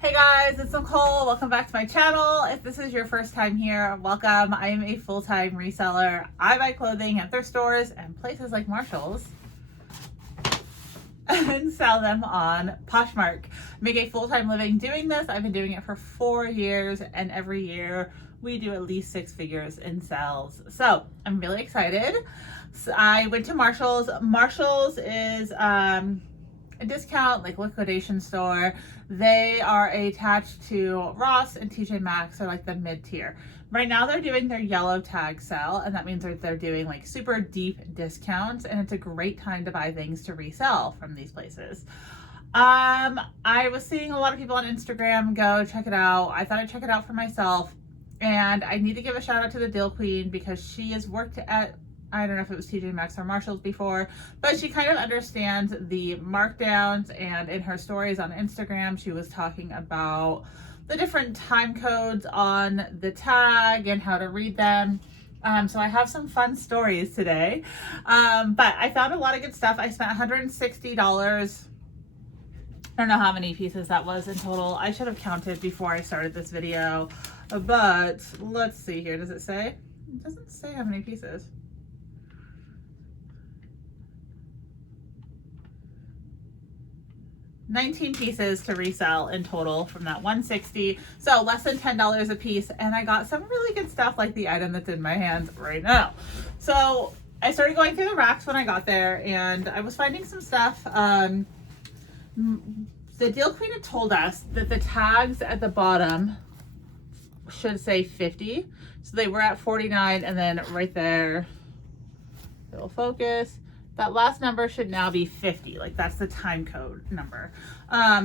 Hey guys, it's Nicole. Welcome back to my channel. If this is your first time here, welcome. I am a full-time reseller. I buy clothing at thrift stores and places like Marshall's and sell them on Poshmark. Make a full-time living doing this. I've been doing it for 4 years, and every year we do at least 6 figures in sales. So I'm really excited. So I went to Marshall's. Marshall's is a discount, like liquidation store. They are attached to Ross and TJ Maxx, are like the mid-tier. Right now they're doing their yellow tag sale, and that means that they're doing like super deep discounts, and it's a great time to buy things to resell from these places. I was seeing a lot of people on Instagram go check it out. I thought I'd check it out for myself, and I need to give a shout out to the Deal Queen because she has worked at, I don't know if it was TJ Maxx or Marshall's before, but she kind of understands the markdowns, and in her stories on Instagram, she was talking about the different time codes on the tag and how to read them. So I have some fun stories today, but I found a lot of good stuff. I spent $160. I don't know how many pieces that was in total. I should have counted before I started this video, but let's see here. Does it say? It doesn't say how many pieces. 19 pieces to resell in total from that 160, so less than $10 a piece, and I got some really good stuff like the item that's in my hands right now. So I started going through the racks when I got there, and I was finding some stuff. The Deal Queen had told us that the tags at the bottom should say 50, so they were at 49, and then right there, it'll focus. That last number should now be 50, like that's the time code number.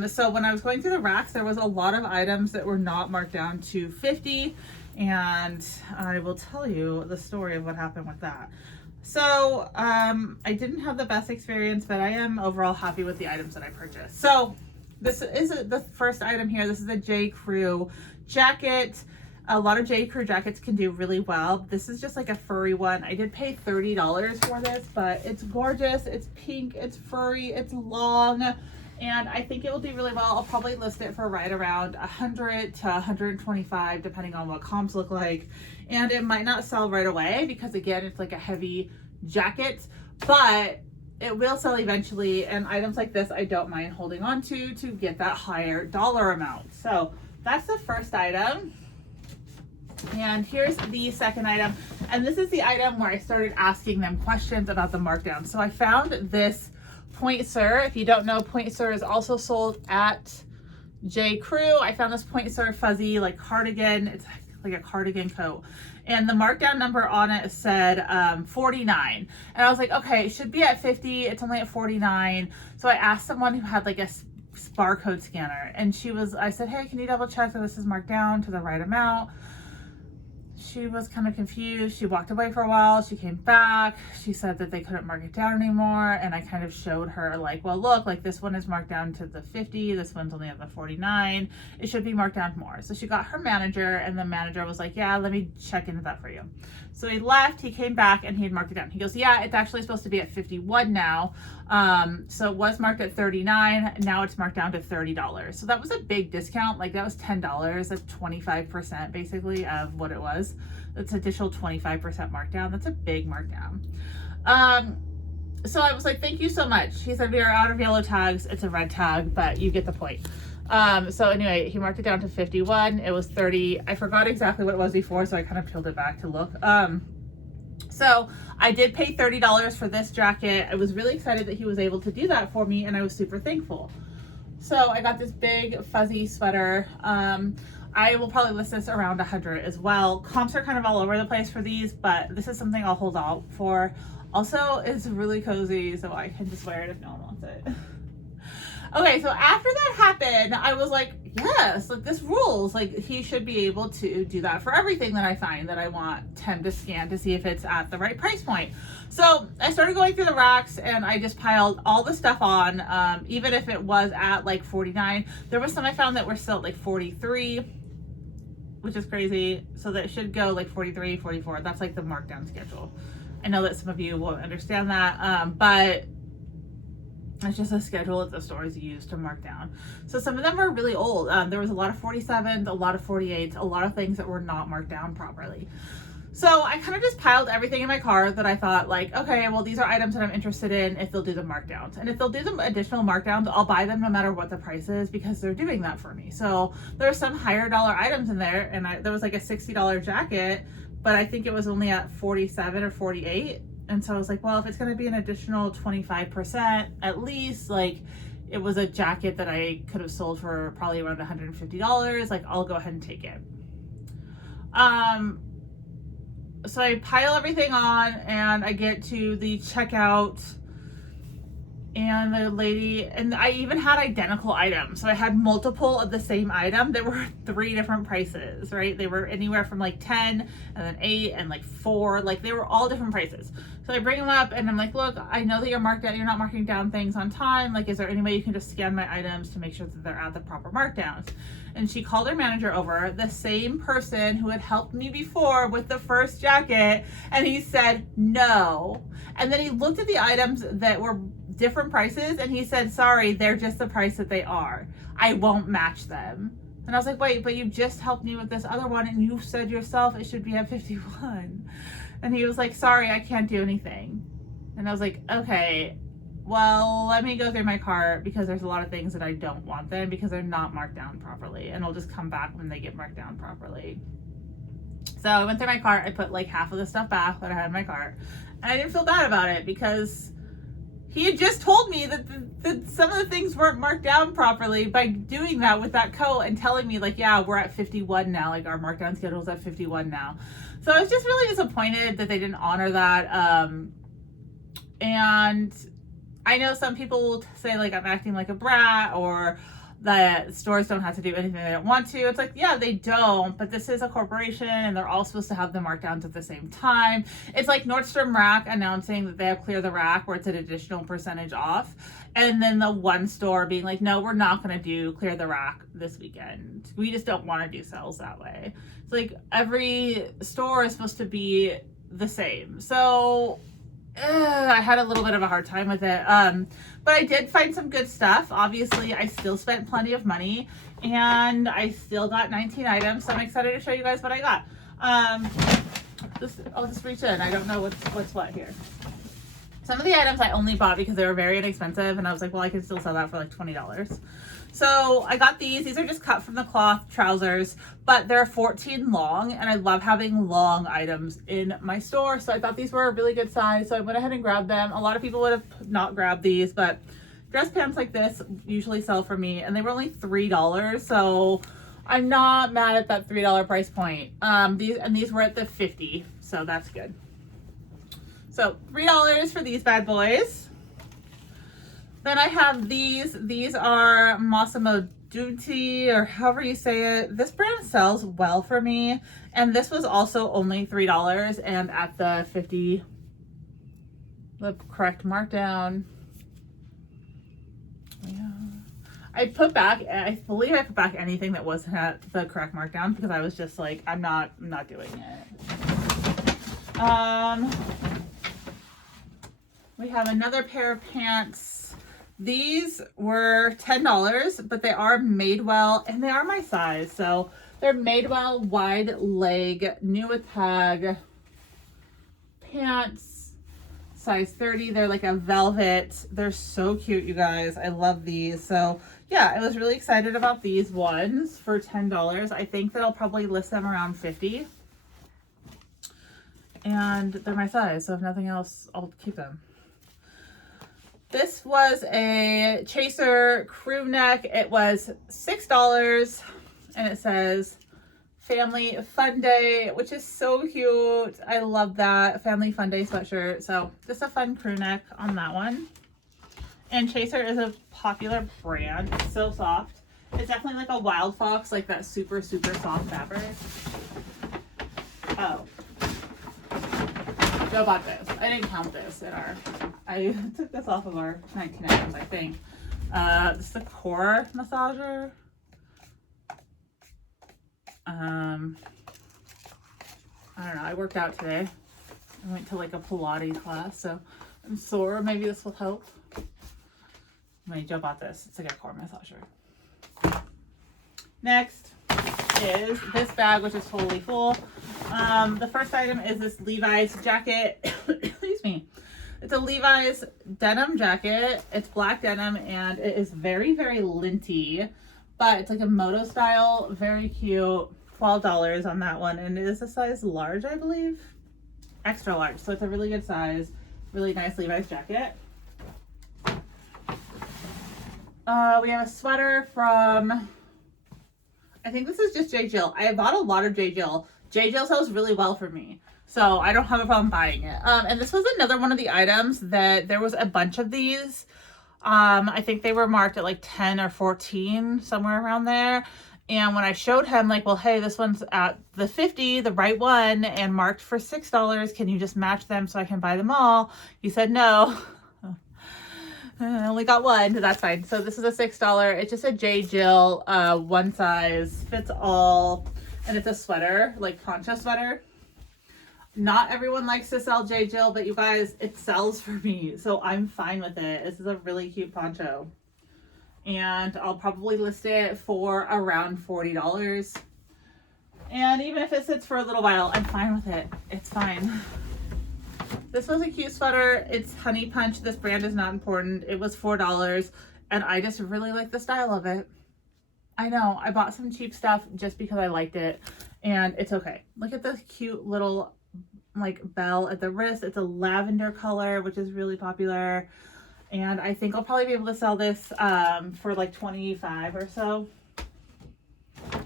So when I was going through the racks, there was a lot of items that were not marked down to 50, and I will tell you the story of what happened with that. So I didn't have the best experience, but I am overall happy with the items that I purchased. So this is the first item here. This is a J. Crew jacket. A lot of J. Crew jackets can do really well. This is just like a furry one. I did pay $30 for this, but it's gorgeous. It's pink, it's furry, it's long, and I think it will do really well. I'll probably list it for right around 100 to 125, depending on what comps look like. And it might not sell right away because, again, it's like a heavy jacket, but it will sell eventually. And items like this, I don't mind holding on to get that higher dollar amount. So that's the first item. And here's the second item, and this is the item where I started asking them questions about the markdown. So I found this Point Sur. If you don't know, Point Sur is also sold at J. Crew. I found this Point Sur fuzzy like cardigan. It's like a cardigan coat, and the markdown number on it said 49, and I was like, okay, it should be at 50. It's only at 49. So I asked someone who had like a barcode scanner, and I said, hey, can you double check that this is marked down to the right amount? She was kind of confused. She walked away for a while. She came back. She said that they couldn't mark it down anymore. And I kind of showed her like, well, look, like this one is marked down to the 50. This one's only at the 49. It should be marked down more. So she got her manager, and the manager was like, yeah, let me check into that for you. So he left, he came back, and he had marked it down. He goes, yeah, it's actually supposed to be at 51 now. So it was marked at 39. Now it's marked down to $30. So that was a big discount. Like that was $10. That's 25% basically of what it was. That's additional 25% markdown. That's a big markdown. So I was like, thank you so much. He said, we are out of yellow tags. It's a red tag, but you get the point. So anyway, he marked it down to 51. It was 30. I forgot exactly what it was before, so I kind of peeled it back to look. So I did pay $30 for this jacket. I was really excited that he was able to do that for me, and I was super thankful. So I got this big fuzzy sweater. I will probably list this around 100 as well. Comps are kind of all over the place for these, but this is something I'll hold out for. Also, it's really cozy, so I can just wear it if no one wants it. Okay, so after that happened, I was like, yes, like this rules. Like he should be able to do that for everything that I find that I want him to scan to see if it's at the right price point. So I started going through the racks, and I just piled all the stuff on, even if it was at like 49. There was some I found that were still at like 43, which is crazy. So that should go like 43, 44. That's like the markdown schedule. I know that some of you won't understand that, but It's just a schedule that the stores use to mark down. So some of them are really old. There was a lot of 47s, a lot of 48s, a lot of things that were not marked down properly. So I kind of just piled everything in my cart that I thought like, okay, well, these are items that I'm interested in if they'll do the markdowns. And if they'll do the additional markdowns, I'll buy them no matter what the price is because they're doing that for me. So there's some higher dollar items in there, and there was like a $60 jacket, but I think it was only at 47 or 48. And so I was like, well, if it's going to be an additional 25% at least, like it was a jacket that I could have sold for probably around $150. Like I'll go ahead and take it. So I pile everything on and I get to the checkout, and the lady, and I even had identical items. So I had multiple of the same item. There were 3 different prices, right? They were anywhere from like 10 and then 8 and like 4, like they were all different prices. So I bring them up and I'm like, look, I know that you're not marking down things on time. Like, is there any way you can just scan my items to make sure that they're at the proper markdowns? And she called her manager over, the same person who had helped me before with the first jacket, and he said no. And then he looked at the items that were different prices and he said, sorry, they're just the price that they are. I won't match them. And I was like, wait, but you just helped me with this other one and you said yourself it should be at 51. And he was like, sorry, I can't do anything. And I was like, okay, well, let me go through my cart because there's a lot of things that I don't want then because they're not marked down properly, and I'll just come back when they get marked down properly. So I went through my cart. I put like half of the stuff back that I had in my cart, and I didn't feel bad about it because he had just told me that some of the things weren't marked down properly by doing that with that coat and telling me like, yeah, we're at 51 now. Like our markdown schedule's at 51 now. So I was just really disappointed that they didn't honor that. And I know some people will say like I'm acting like a brat or that stores don't have to do anything they don't want to. It's like, yeah, they don't, but this is a corporation and they're all supposed to have the markdowns at the same time. It's like Nordstrom Rack announcing that they have Clear the Rack where it's an additional percentage off. And then the one store being like, no, we're not going to do Clear the Rack this weekend. We just don't want to do sales that way. It's like every store is supposed to be the same. So I had a little bit of a hard time with it. But I did find some good stuff. Obviously, I still spent plenty of money and I still got 19 items. So I'm excited to show you guys what I got. I'll just reach in. I don't know what's what here. Some of the items I only bought because they were very inexpensive and I was like, well, I can still sell that for like $20. So I got these. These are just cut from the cloth trousers, but they're 14 long and I love having long items in my store. So I thought these were a really good size. So I went ahead and grabbed them. A lot of people would have not grabbed these, but dress pants like this usually sell for me and they were only $3. So I'm not mad at that $3 price point. These were at the 50. So that's good. So $3 for these bad boys. Then I have these. These are Massimo Dutti, or however you say it. This brand sells well for me. And this was also only $3 and at the 50, the correct markdown. Yeah. I believe I put back anything that wasn't at the correct markdown because I was just like, I'm not doing it. We have another pair of pants. These were $10, but they are Madewell and they are my size. So they're Madewell wide leg, new with tag pants, size 30. They're like a velvet. They're so cute, you guys. I love these. So yeah, I was really excited about these ones for $10. I think that I'll probably list them around 50. And they're my size, so if nothing else, I'll keep them. This was a Chaser crew neck. It was $6 and it says Family Fun Day, which is so cute. I love that Family Fun Day sweatshirt. So just a fun crew neck on that one. And Chaser is a popular brand. It's so soft. It's definitely like a Wild Fox, like that super, super soft fabric. Oh. Joe bought this. I didn't count this in our, I took this off of our 19 items, I think. This is the core massager. I don't know. I worked out today. I went to like a Pilates class, so I'm sore. Maybe this will help. I mean, Joe bought this. It's like a core massager. Next is this bag, which is totally full. The first item is this Levi's jacket. Excuse me. It's a Levi's denim jacket. It's black denim and it is very, very linty, but it's like a moto style. Very cute. $12 on that one. And it is a size large, I believe. Extra large. So it's a really good size. Really nice Levi's jacket. We have a sweater from, I think this is just J. Jill. I bought a lot of J. Jill. J. Jill sells really well for me, so I don't have a problem buying it. And this was another one of the items that there was a bunch of these. I think they were marked at like 10 or 14, somewhere around there. And when I showed him, like, well, hey, this one's at the 50, the right one, and marked for $6. Can you just match them so I can buy them all? He said no. I only got one, but that's fine. So this is a $6. It's just a J. Jill, one size, fits all, and it's a sweater, like poncho sweater. Not everyone likes to sell J. Jill, but you guys, it sells for me, so I'm fine with it. This is a really cute poncho, and I'll probably list it for around $40. And even if it sits for a little while, I'm fine with it. It's fine. This was a cute sweater. It's Honey Punch. This brand is not important. It was $4, and I just really like the style of it. I know, I bought some cheap stuff just because I liked it, and it's okay. Look at this cute little, like, bell at the wrist. It's a lavender color, which is really popular, and I think I'll probably be able to sell this for like $25 or so,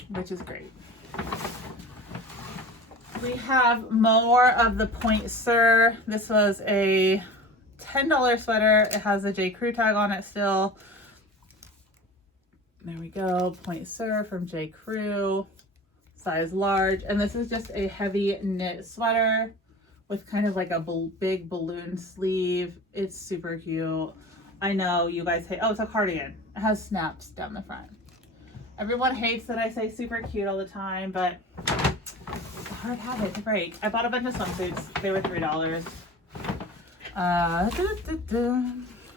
which is great. We have more of the Point Sur. This was a $10 sweater. It has a J. Crew tag on it still. There we go. Point Sur from J. Crew. Size large. And this is just a heavy knit sweater with kind of like a big balloon sleeve. It's super cute. I know you guys hate... Oh, it's a cardigan. It has snaps down the front. Everyone hates that I say super cute all the time, but... it's a hard habit to break. I bought a bunch of swimsuits. They were $3.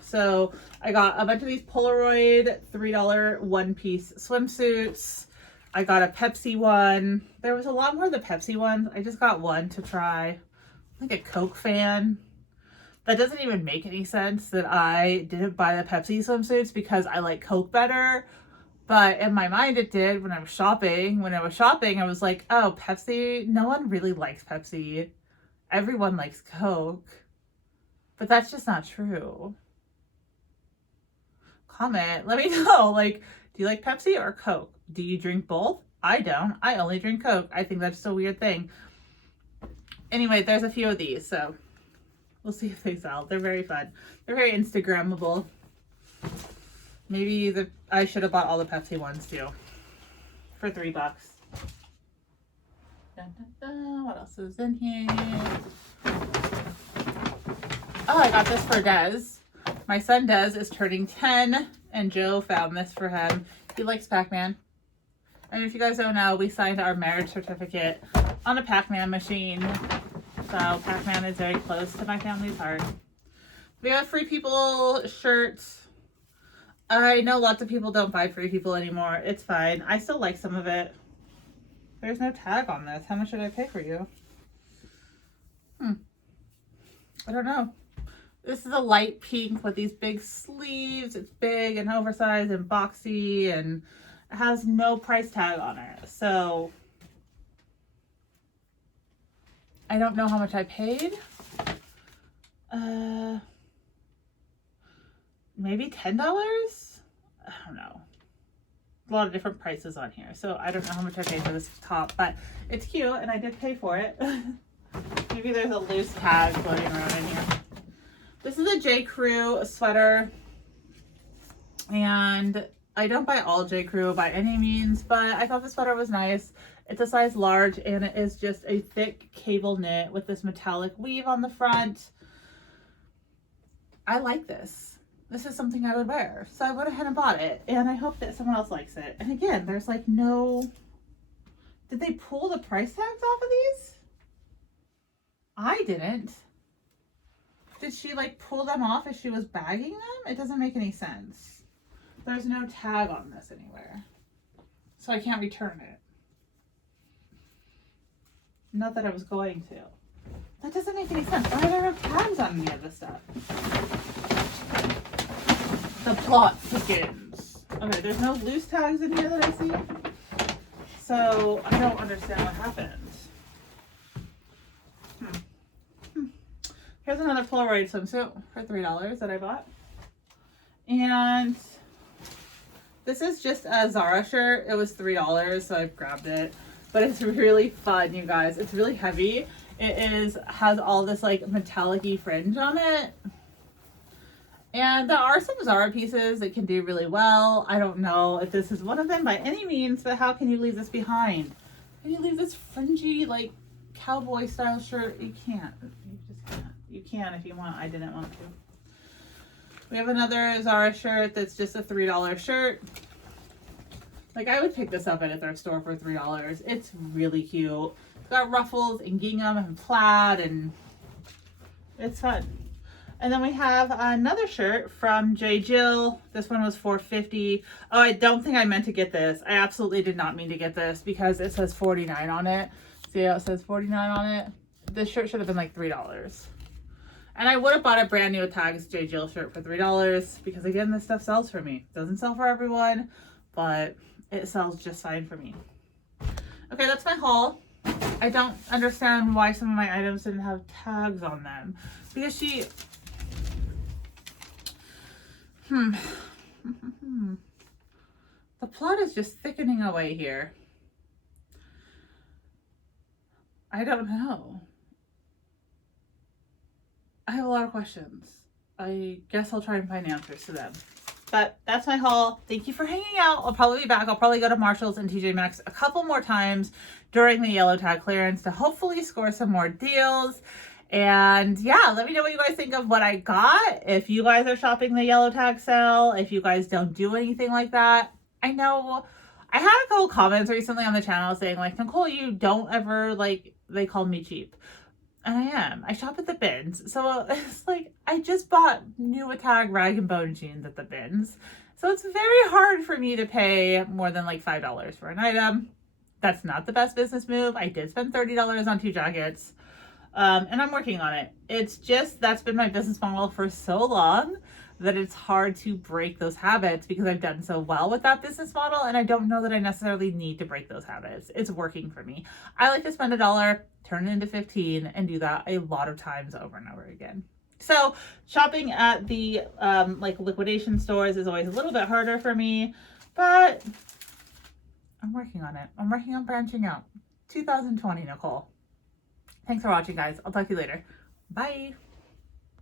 So I got a bunch of these Polaroid $3 one-piece swimsuits. I got a Pepsi one. There was a lot more of the Pepsi ones. I just got one to try. I'm like a Coke fan. That doesn't even make any sense that I didn't buy the Pepsi swimsuits because I like Coke better. But in my mind, it did when I was shopping. When I was shopping, I was like, oh, Pepsi, no one really likes Pepsi. Everyone likes Coke. But that's just not true. Comment, let me know. Like, do you like Pepsi or Coke? Do you drink both? I don't. I only drink Coke. I think that's just a weird thing. Anyway, there's a few of these, so we'll see if they sell. They're very fun. They're very Instagrammable. Maybe I should have bought all the Pepsi ones too for $3. Dun, dun, dun. What else is in here? Oh, I got this for Des. My son Des is turning 10, and Joe found this for him. He likes Pac-Man. And if you guys don't know, we signed our marriage certificate on a Pac-Man machine. So Pac-Man is very close to my family's heart. We have Free People shirts. I know lots of people don't buy Free People anymore. It's fine. I still like some of it. There's no tag on this. How much should I pay for you? I don't know. This is a light pink with these big sleeves. It's big and oversized and boxy, and it has no price tag on it. So I don't know how much I paid. Maybe $10? I don't know. A lot of different prices on here. So I don't know how much I paid for this top, but it's cute and I did pay for it. Maybe there's a loose tag floating around in here. This is a J. Crew sweater. And I don't buy all J. Crew by any means, but I thought the sweater was nice. It's a size large and it is just a thick cable knit with this metallic weave on the front. I like this. This is something I would wear. So I went ahead and bought it, and I hope that someone else likes it. And again, there's like no... Did they pull the price tags off of these? I didn't. Did she like pull them off as she was bagging them? It doesn't make any sense. There's no tag on this anywhere. So I can't return it. Not that I was going to. That doesn't make any sense. Why are there no tags on any of this stuff? The plot thickens. Okay, there's no loose tags in here that I see. So I don't understand what happened. Here's another Polaroid swimsuit for $3 that I bought. And this is just a Zara shirt. It was $3, so I grabbed it. But it's really fun, you guys. It's really heavy. It has all this like metallic-y fringe on it. And there are some Zara pieces that can do really well. I don't know if this is one of them by any means, but how can you leave this behind? Can you leave this fringy, like, cowboy style shirt? You can't. You just can't. You can if you want. I didn't want to. We have another Zara shirt that's just a $3 shirt. Like, I would pick this up at a thrift store for $3. It's really cute. It's got ruffles and gingham and plaid, and it's fun. And then we have another shirt from J. Jill. This one was $4.50. Oh, I don't think I meant to get this. I absolutely did not mean to get this because it says $49 on it. See how it says $49 on it? This shirt should have been like $3. And I would have bought a brand new tags J. Jill shirt for $3 because, again, this stuff sells for me. It doesn't sell for everyone, but it sells just fine for me. Okay, that's my haul. I don't understand why some of my items didn't have tags on them. Because she... The plot is just thickening away here. I don't know. I have a lot of questions. I guess I'll try and find answers to them. But that's my haul. Thank you for hanging out. I'll probably be back. I'll probably go to Marshall's and TJ Maxx a couple more times during the yellow tag clearance to hopefully score some more deals. And yeah, let me know what you guys think of what I got. If you guys are shopping the yellow tag sale, if you guys don't do anything like that. I know I had a couple comments recently on the channel saying like, Nicole, you don't ever, like, they called me cheap. And I am. I shop at the bins. So it's like, I just bought new tag rag and bone jeans at the bins. So it's very hard for me to pay more than like $5 for an item. That's not the best business move. I did spend $30 on 2 jackets. And I'm working on it. It's just, that's been my business model for so long that it's hard to break those habits because I've done so well with that business model. And I don't know that I necessarily need to break those habits. It's working for me. I like to spend $1, turn it into 15, and do that a lot of times over and over again. So shopping at the like liquidation stores is always a little bit harder for me, but I'm working on it. I'm working on branching out. 2020, Nicole. Thanks for watching, guys. I'll talk to you later. Bye.